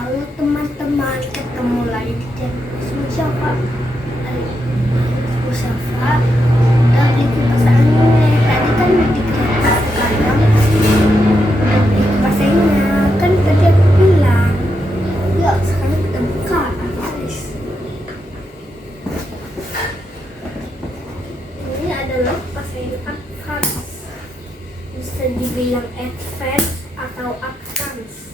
Halo teman-teman, ketemu lagi di channel Musafa. Hari ini Musafa lagi kipas angin. Tadi kan di kereta, sekarang di kipas anginnya. Kan tadi aku bilang, yuk sekarang kita buka, guys. Ini adalah kipas angin advance, bisa dibilang advance atau advance.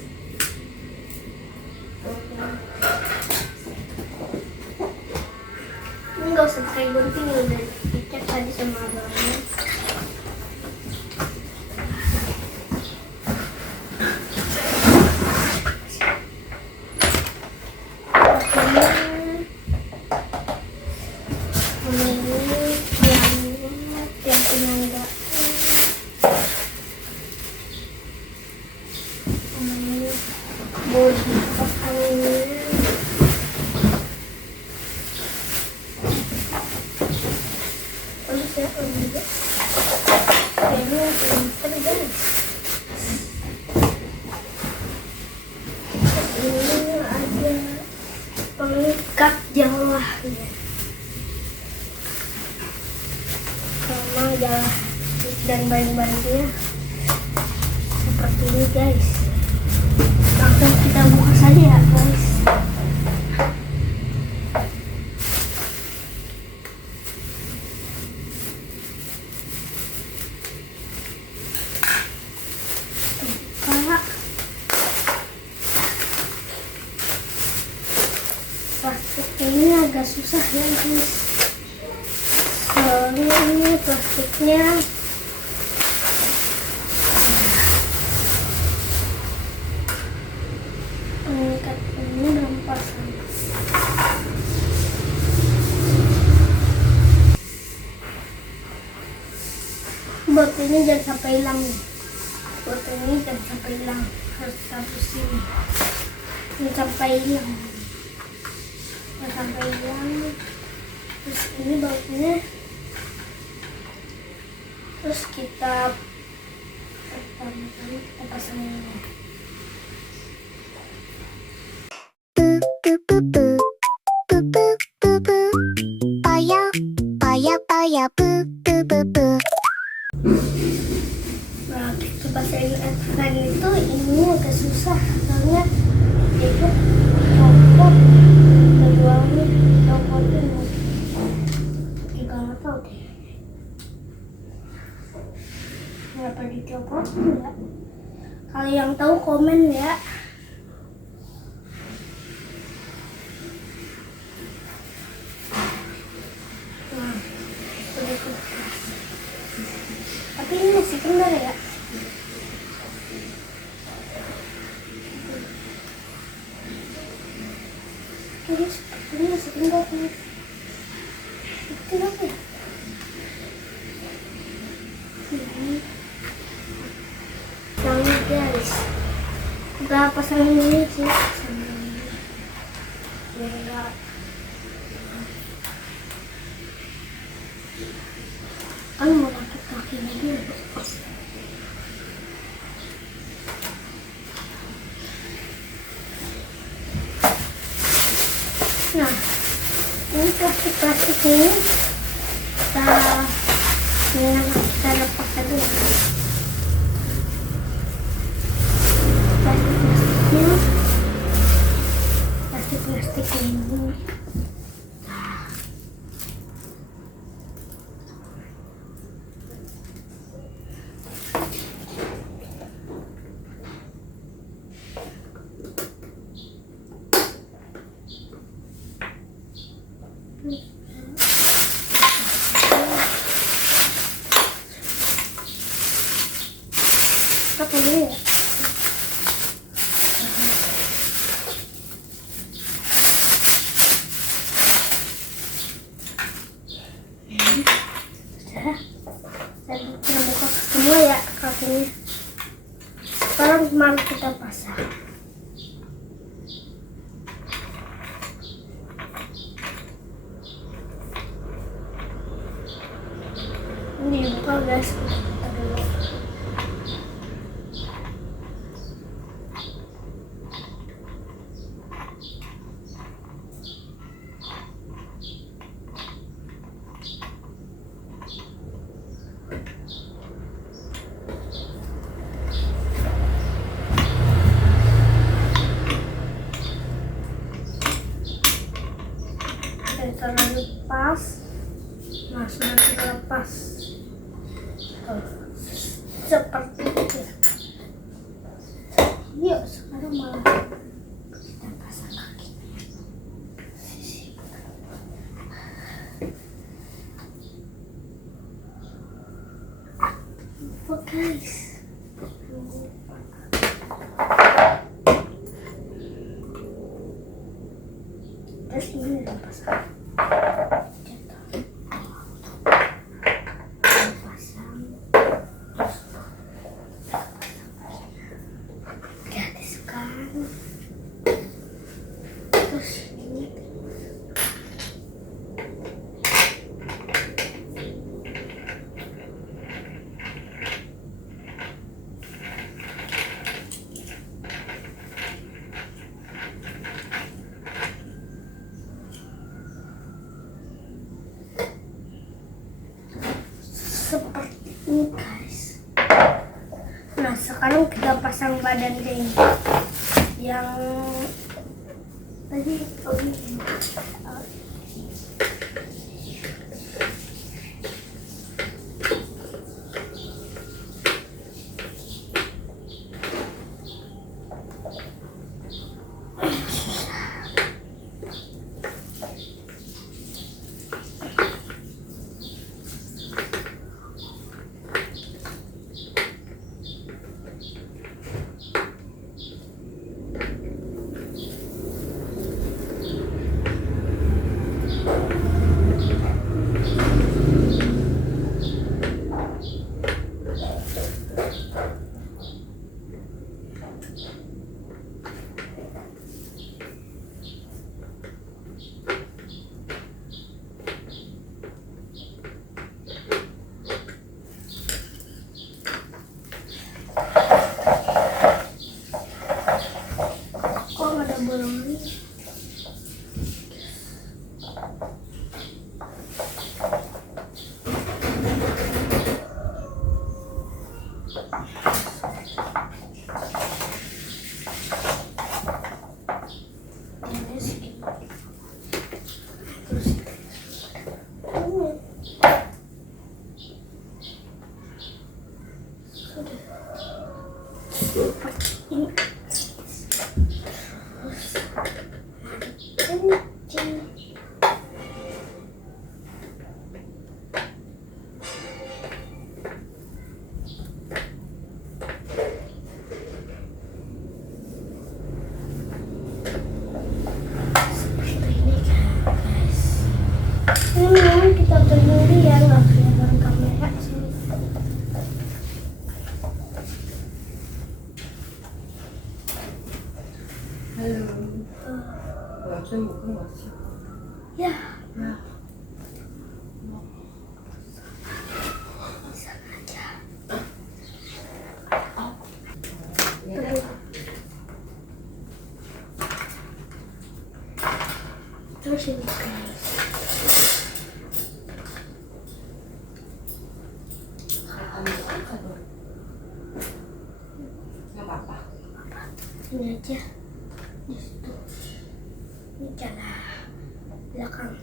Enggak usah pakai gunting, udah dicek tadi sama abangnya. Bodi angin. Kayaknya pinter guys. Ini ada pengikat jalahnya sama jalah dan bahan-bahannya seperti ini guys. Langsung kita buka saja ya guys. Plastik ini agak susah ya guys, soalnya ini plastiknya pengikat ini mempasan. Buat ini jangan sampai hilang nih. Buat ini jangan sampai hilang, harus habisin. Jangan sampai hilang. Sampai hilang. Terus ini bautnya, terus kita pertama-tama kita pasang ini. Berarti kipas angin advance itu ini agak susah soalnya itu copot. Keduanya copotin, juga nggak tahu deh kenapa dicopot ya. Kalau yang tahu komen ya. Nah, udah keras. Tapi ini masih kendor ya. Ini sepertinya masih kendor nih. Kenapa ya? Ini nah guys, kita pasang ini sih sama ini biar enggak kan mau pakai kakinya dulu. Nah, ini plastik ini kita lepas dulu. Plastik ini. Apa ini ya? Dan kita buka semua ya kakinya. Sekarang mari kita pasang. Ini dibuka guys. Terus ini pasang. Pasang. Gratis kan. Terus ini. Seperti ini guys. Nah sekarang kita pasang badan ini yang tadi kok ada bolongnya. Ini memang kita berdiri ya, nggak kelihatan kamera sih. Halo. Saya bukan masih. Ya. Ya. Bisa aja. Terus ini guys. Nggak apa-apa. Ini aja. Di situ. Ini jalan belakang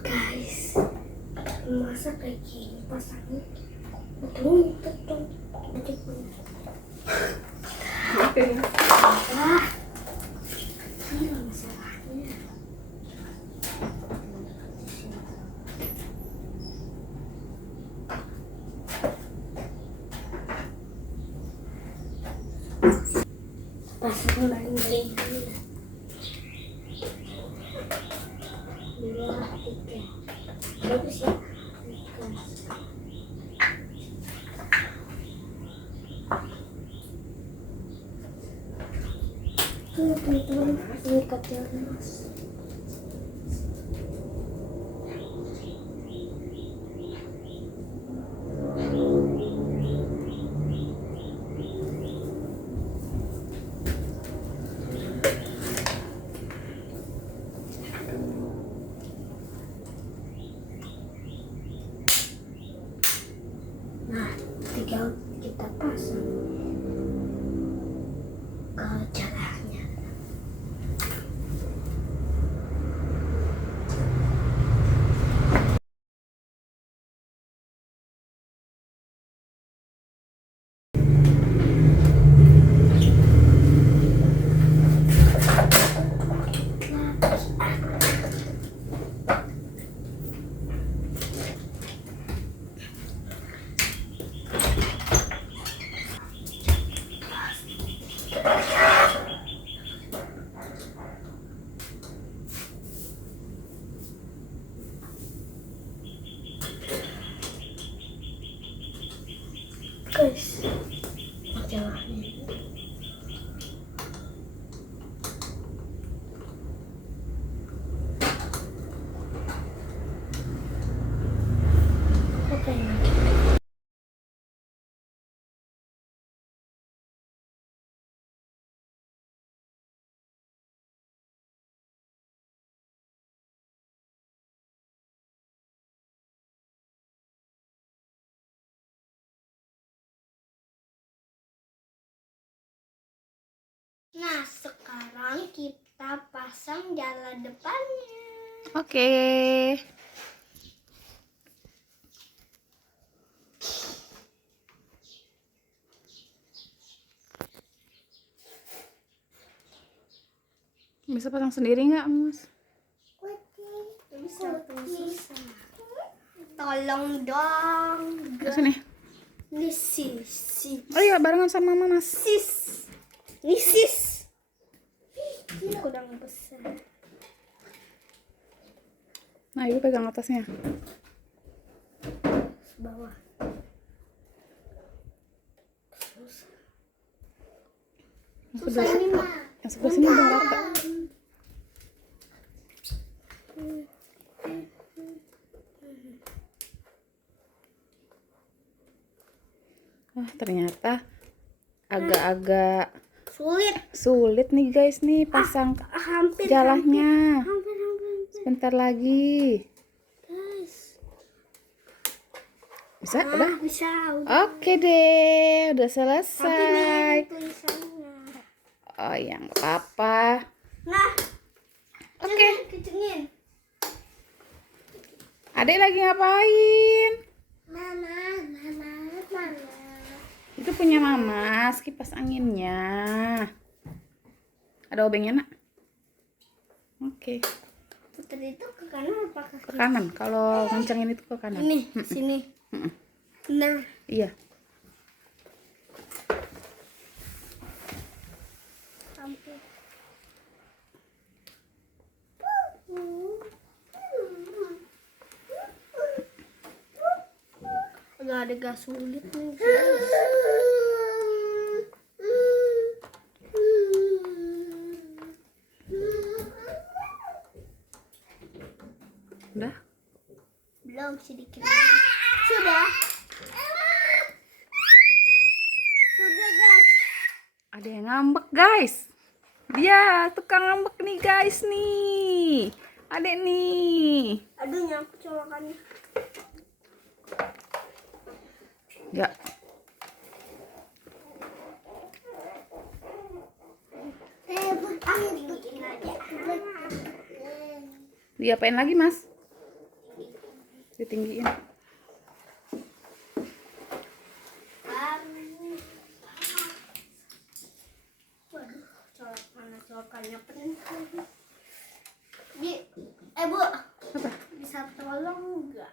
guys. Masa kayak gini pasangnya. Betul. Nanti punya. Ah. Ini nggak masalahnya. Pasang baling-baling dulu. 2, 3. Bagus ya. Tuh teman-teman, ini katil mas. Nah, tinggal kita pasang ke jalannya. Nah, sekarang kita pasang jala depannya. Oke. Bisa pasang sendiri nggak, Mas? Bisa susah. Tolong dong. Sini. Ini sis. Oh iya, barengan sama Mama, Mas. Sis. Ini sis. Ini kurang besar. Nah, Ibu pegang atasnya. Bawah. Yang Susah sebelah, ini mah. yang sebelah sini udah rata. Ternyata agak-agak sulit nih guys nih pasang Hampir. jalahnya. Hampir. Sebentar lagi. Guys. Bisa? Udah? Bisa. Oke deh, udah Tapi selesai. nih tulisannya. Oh ya, nggak apa-apa. Nah. Oke. Kencengin. Adek lagi ngapain? Mama. Itu punya Mama, kipas anginnya. Ada obengnya, Nak? Oke. Putar itu ke kanan apa ke Ke kanan. Kalau ngencengin itu ke kanan. Ini, sini. Bener. Iya. Hampir. Agak sulit nih guys. Udah? Belum, sedikit lagi. Sudah. Sudah guys. Ada yang ngambek, guys. Dia tukang ngambek nih, guys nih. Adek nih. Aduh, nyangkut colokannya. Ya. Tinggiin aja. Diapain lagi, Mas? Ditinggiin. Waduh, colokannya penuh. Bu, Apa? bisa tolong nggak?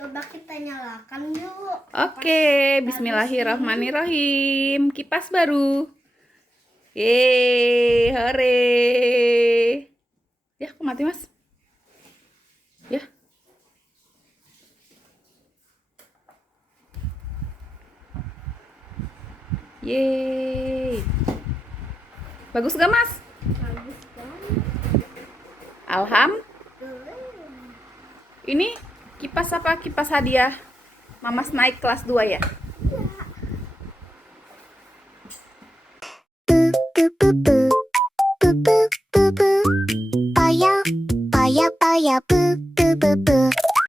Coba kita nyalakan yuk. Oke, bismillahirrahmanirrahim. Kipas baru. Yeay, hore. Ya, kok mati, Mas? Ya. Yeay. Bagus gak, Mas? Bagus kan? Ini kipas apa? Kipas hadiah Mamas naik kelas 2 ya? Paya, paya, paya, pu, pu, pu, pu.